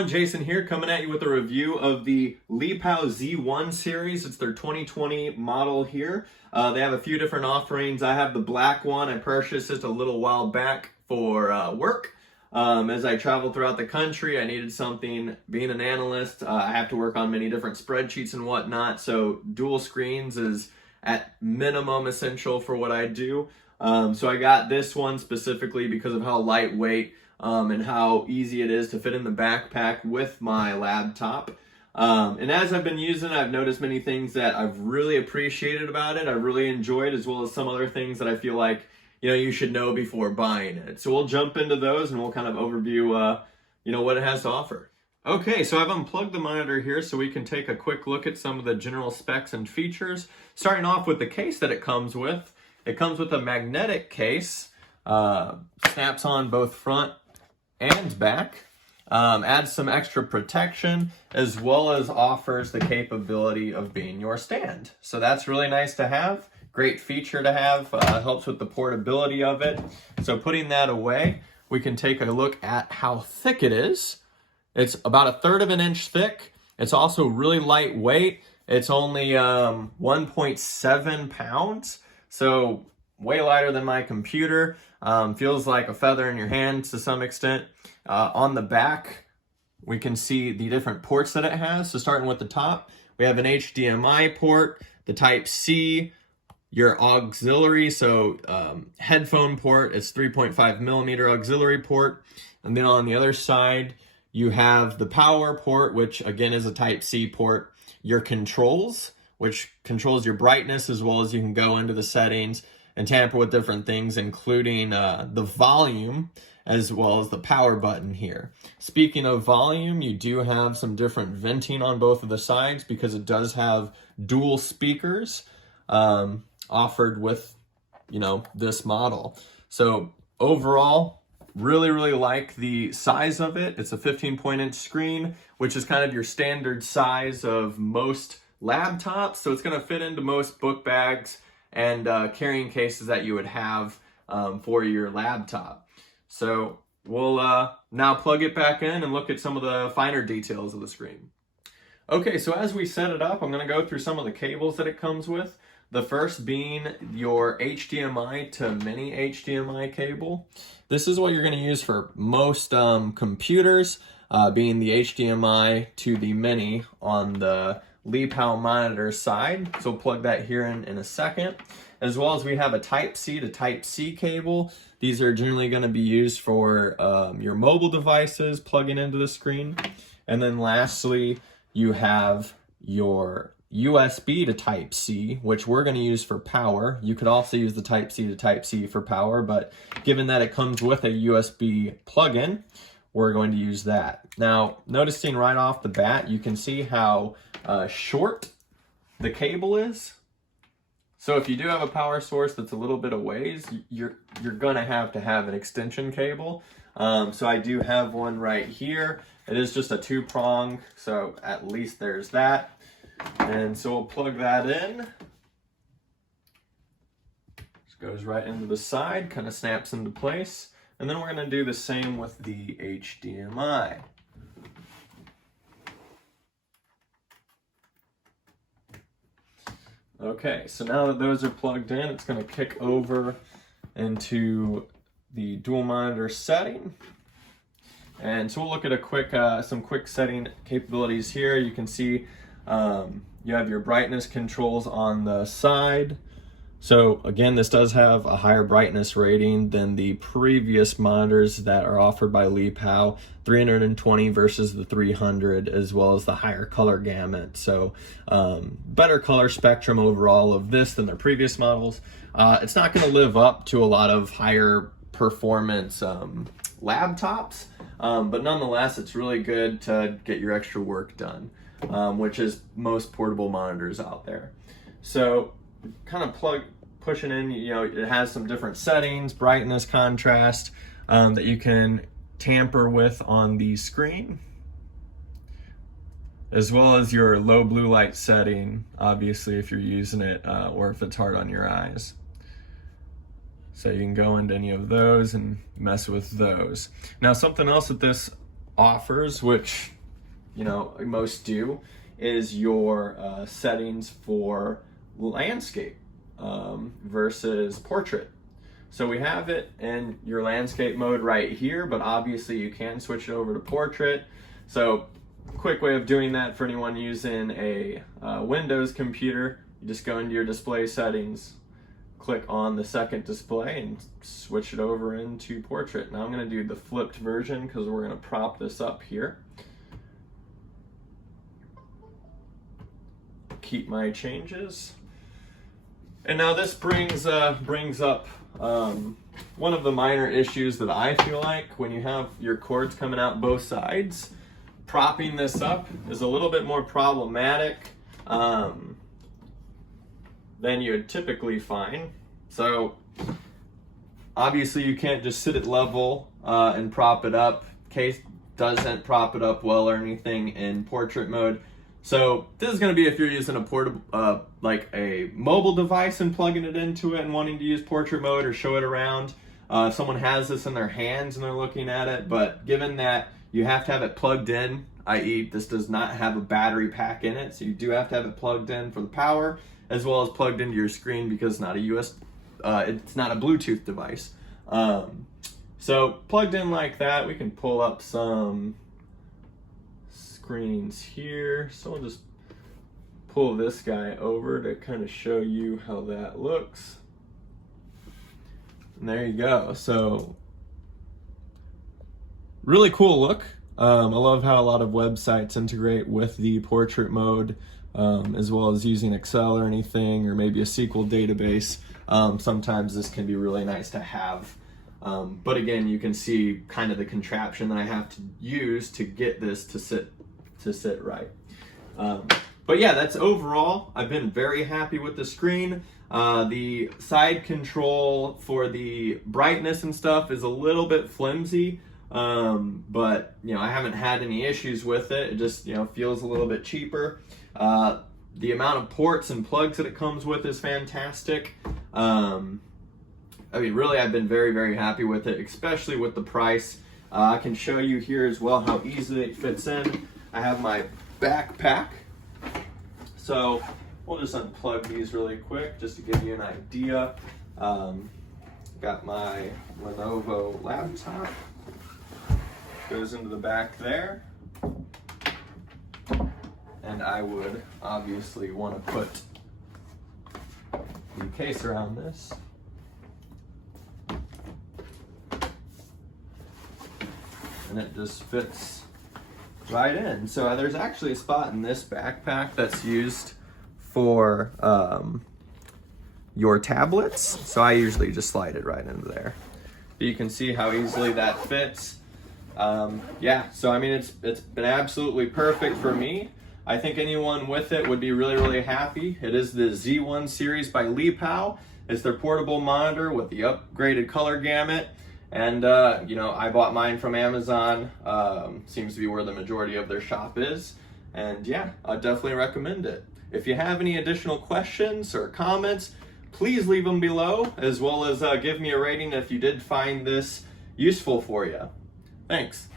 everyone, Jason here, coming at you with a review of the Lepow Z1 series. It's their 2020 model here. They have a few different offerings. I have the black one. I purchased just a little while back for work. As I travel throughout the country, I needed something. Being an analyst, I have to work on many different spreadsheets and whatnot, so dual screens is at minimum essential for what I do. So I got this one specifically because of how lightweight and how easy it is to fit in the backpack with my laptop. And as I've been using it, I've noticed many things that I've really appreciated about it. I've really enjoyed, as well as some other things that I feel like, you should know before buying it. So we'll jump into those and we'll kind of overview, what it has to offer. Okay, so I've unplugged the monitor here so we can take a quick look at some of the general specs and features. Starting off with the case that it comes with. It comes with a magnetic case, snaps on both front and back, adds some extra protection, as well as offers the capability of being your stand. So that's really nice to have. Great feature to have. Helps with the portability of it. So putting that away, we can take a look at how thick it is. It's about 1/3 of an inch thick. It's also really lightweight. It's only 1.7 pounds. So way lighter than my computer. Feels like a feather in your hand to some extent. On the back, we can see the different ports that it has. So starting with the top, we have an HDMI port, the Type-C, your auxiliary, so headphone port, it's 3.5 millimeter auxiliary port. And then on the other side, you have the power port, which again is a Type-C port. Your controls, which controls your brightness, as well as you can go into the settings and tamper with different things, including the volume, as well as the power button here. Speaking of volume, you do have some different venting on both of the sides because it does have dual speakers offered with, this model. So overall, really like the size of it. It's a 15-point-inch screen, which is kind of your standard size of most laptops. So it's going to fit into most book bags and carrying cases that you would have for your laptop. So we'll now plug it back in and look at some of the finer details of the screen. Okay, so as we set it up, I'm going to go through some of the cables that it comes with. The first being your HDMI to mini HDMI cable. This is what you're going to use for most computers, being the HDMI to the mini on the Lepow monitor side. So we'll plug that here in a second. As well as we have a Type-C to Type-C cable. These are generally going to be used for your mobile devices plugging into the screen. And then lastly, you have your USB to Type-C, which we're going to use for power. You could also use the Type-C to Type-C for power, but given that it comes with a USB plug-in, we're going to use that. Now, noticing right off the bat, you can see how short the cable is. So if you do have a power source that's a little bit of ways, you're gonna have to have an extension cable. So I do have one right here. It is just a 2-prong, so at least there's that. And so we'll plug that in. Just goes right into the side, kind of snaps into place. And then we're gonna do the same with the HDMI. Okay, so now that those are plugged in, it's going to kick over into the dual monitor setting. And so we'll look at some quick setting capabilities here. You can see you have your brightness controls on the side. So again, this does have a higher brightness rating than the previous monitors that are offered by Lepow, 320 versus the 300, as well as the higher color gamut. So better color spectrum overall of this than their previous models. It's not going to live up to a lot of higher performance laptops, but nonetheless, it's really good to get your extra work done, which is most portable monitors out there. So kind of pushing in, it has some different settings, brightness, contrast, that you can tamper with on the screen, as well as your low blue light setting, obviously if you're using it or if it's hard on your eyes. So you can go into any of those and mess with those. Now, something else that this offers, which, you know, most do, is your settings for landscape versus portrait. So we have it in your landscape mode right here, but obviously you can switch it over to portrait. So quick way of doing that for anyone using a Windows computer, you just go into your display settings, click on the second display and switch it over into portrait. Now I'm going to do the flipped version because we're going to prop this up here. Keep my changes. And now this brings up one of the minor issues that I feel like when you have your cords coming out both sides. Propping this up is a little bit more problematic than you'd typically find. So obviously you can't just sit it level and prop it up. Case doesn't prop it up well or anything in portrait mode. So this is going to be if you're using a portable, like a mobile device and plugging it into it and wanting to use portrait mode or show it around. If someone has this in their hands and they're looking at it, but given that you have to have it plugged in, i.e. this does not have a battery pack in it, so you do have to have it plugged in for the power, as well as plugged into your screen because it's not it's not a Bluetooth device. So plugged in like that, we can pull up some screens here. So I'll just pull this guy over to kind of show you how that looks. And there you go. So really cool look. I love how a lot of websites integrate with the portrait mode, as well as using Excel or anything, or maybe a SQL database. Sometimes this can be really nice to have. But again, you can see kind of the contraption that I have to use to get this to sit right. But yeah, that's overall. I've been very happy with the screen. The side control for the brightness and stuff is a little bit flimsy. But you know, I haven't had any issues with it. It just, you know, feels a little bit cheaper. The amount of ports and plugs that it comes with is fantastic. I mean, really, I've been very, very happy with it, especially with the price. I can show you here as well how easily it fits in. I have my backpack. So we'll just unplug these really quick just to give you an idea. Got my Lenovo laptop. Goes into the back there. And I would obviously want to put the case around this. And it just fits right in. So there's actually a spot in this backpack that's used for your tablets. So I usually just slide it right into there. But you can see how easily that fits. Yeah, so I mean, it's been absolutely perfect for me. I think anyone with it would be really, really happy. It is the Z1 series by Lepow. It's their portable monitor with the upgraded color gamut. And, you know, I bought mine from Amazon. Seems to be where the majority of their shop is. And yeah, I definitely recommend it. If you have any additional questions or comments, please leave them below, as well as give me a rating if you did find this useful for you. Thanks.